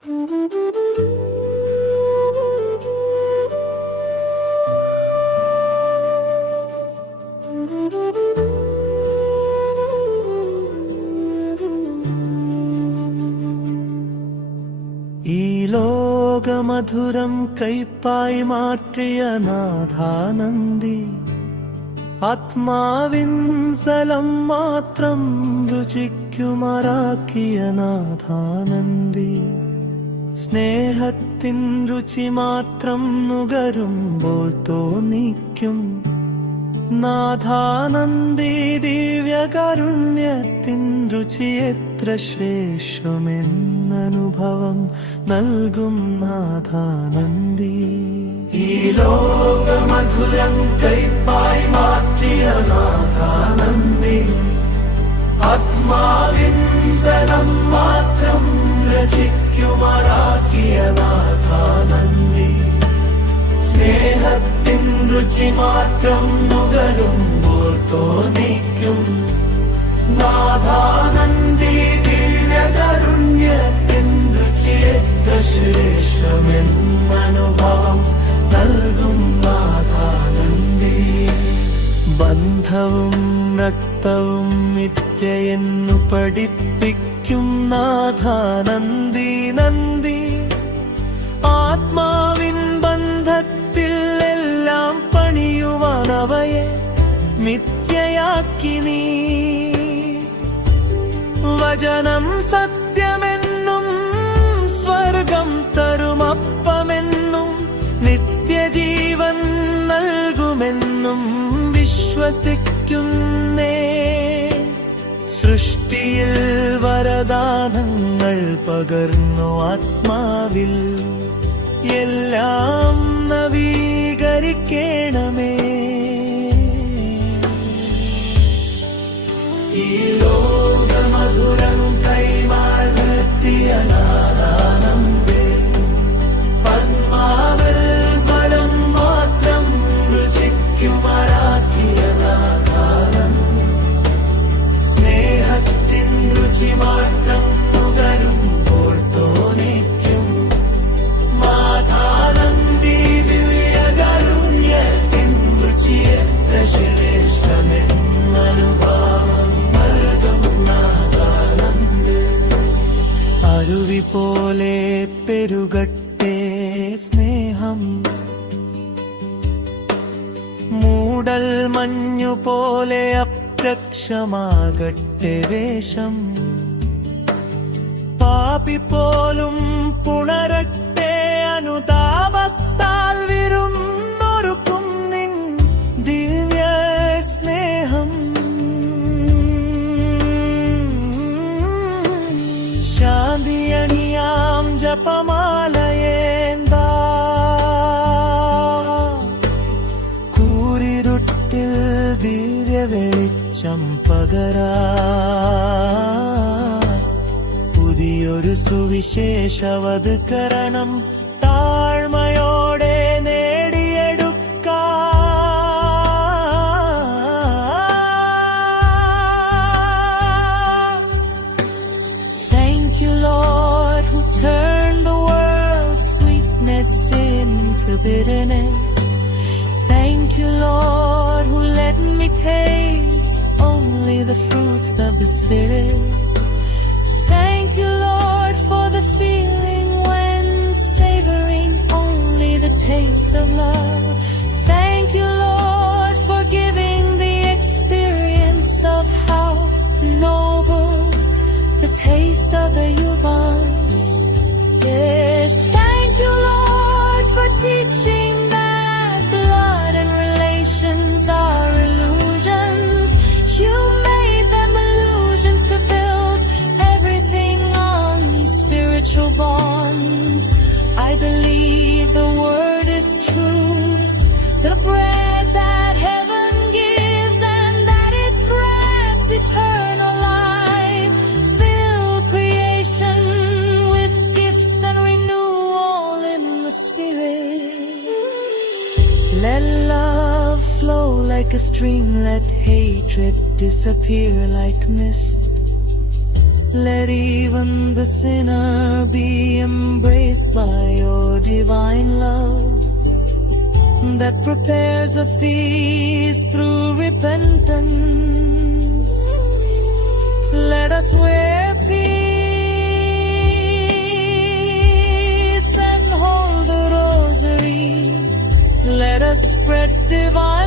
ഈ ലോകമധുരം കൈപ്പായി മാറ്റിയ നാഥാനന്ദി, ആത്മാവിൻ സലം മാത്രം രുചിക്കുമാറാക്കിയ നാഥാനന്ദി, സ്നേഹത്തിൻ രുചി മാത്രം നുകരുമ്പോൾ തോന്നിക്കും നാഥാനന്ദി, ദിവ്യകാരുണ്യത്തിൻ രുചി എത്ര ശ്രേഷ്ഠമെന്നനുഭവം നൽകും നാഥാനന്ദി. ഈ ലോകമധുരം കൈപ്പായി മാറ്റിയ നാഥാനന്ദി, ആത്മാവിൻ സലം മാത്രം രചിക്കുമാറാക്കിയ നാഥാനന്ദി, സ്നേഹത്തിൻ രുചി മാത്രം നുകരുമ്പോൾ തോന്നിക്കും നാഥാനന്ദി, ദിവ്യകാരുണ്യത്തിൻ രുചി എത്ര ശ്രേഷ്ഠമെന്നനുഭവം നൽകും നാഥാനന്ദി. ബന്ധവും രക്തവും മിഥ്യയെന്നു പഠിപ്പിക്കും നാഥാനന്ദി നന്ദി, ആത്മാവിൻ ബന്ധത്തിൽ എല്ലാം പണിയുവാനവയെ മിഥ്യയാക്കി നീ. വചനം സത്യമെന്നും സ്വർഗം തരുമപ്പമെന്നും നിത്യജീവൻ നൽകുമെന്നും വിശ്വസിക്കുന്നേ. സൃഷ്ടിയിൽ വരദാനങ്ങൾ പകർന്നു ആത്മാവിൽ എല്ലാം നവീകരിക്കണമേ. ഈ ലോകമധുരം കൈമാറ്റിയ നാഥാനന്ദി, ആത്മാവിൽ ഫലം മാത്രം രുചിക്കുമാറാക്കിയ നാഥാനന്ദി, സ്നേഹത്തിൻ രുചി മാത്രം നുകരുമ്പോൾ തോന്നിക്കും നാഥാനന്ദി, ദിവ്യകാരുണ്യത്തിൻ രുചി എത്ര ശ്രേഷ്ഠമെന്നനുഭവം നൽകും നാഥാനന്ദി. അരുവി പോലെ പെരുകട്ടെ സ്നേഹം, മൂടൽ മഞ്ഞു പോലെ അപ്രക്ഷമാകട്ടെ വേഷം, പാപി പോലും പുണരട്ടെ അനുതാപത്താൽ വിരുന്നൊരുക്കും നിൻ ദിവ്യ സ്നേഹം. ശാന്തിയണിയാം ജപമാലയേന്താ, കൂരിരുട്ടിൽ ദിവ്യ വെളിച്ചം പകരാ, പുതിയൊരു സുവിശേഷവത്കരണം താഴ്മയോടെ നേടിയെടുക്കാം. Thank you, Lord, who turned the world's sweetness into bitterness. Thank you, Lord, who let me taste only the fruits of the Spirit. Thank you, Lord, for the feeling when savoring only the taste of love. Thank you, Lord, for giving the experience of how noble the taste of the Eucharist. Yes, thank you, Lord, for teaching that blood and relations are illusions. You made them illusions to build everything on these spiritual bonds. I believe the word is truth, the bread that heaven gives, and that it grants eternal life. Fill creation with gifts and renew all in the Spirit. Let love flow like a stream, let hatred disappear like mist. Let even the sinner be embraced by your divine love that prepares a feast through repentance. Let us wear peace and hold the rosary. Let us spread divine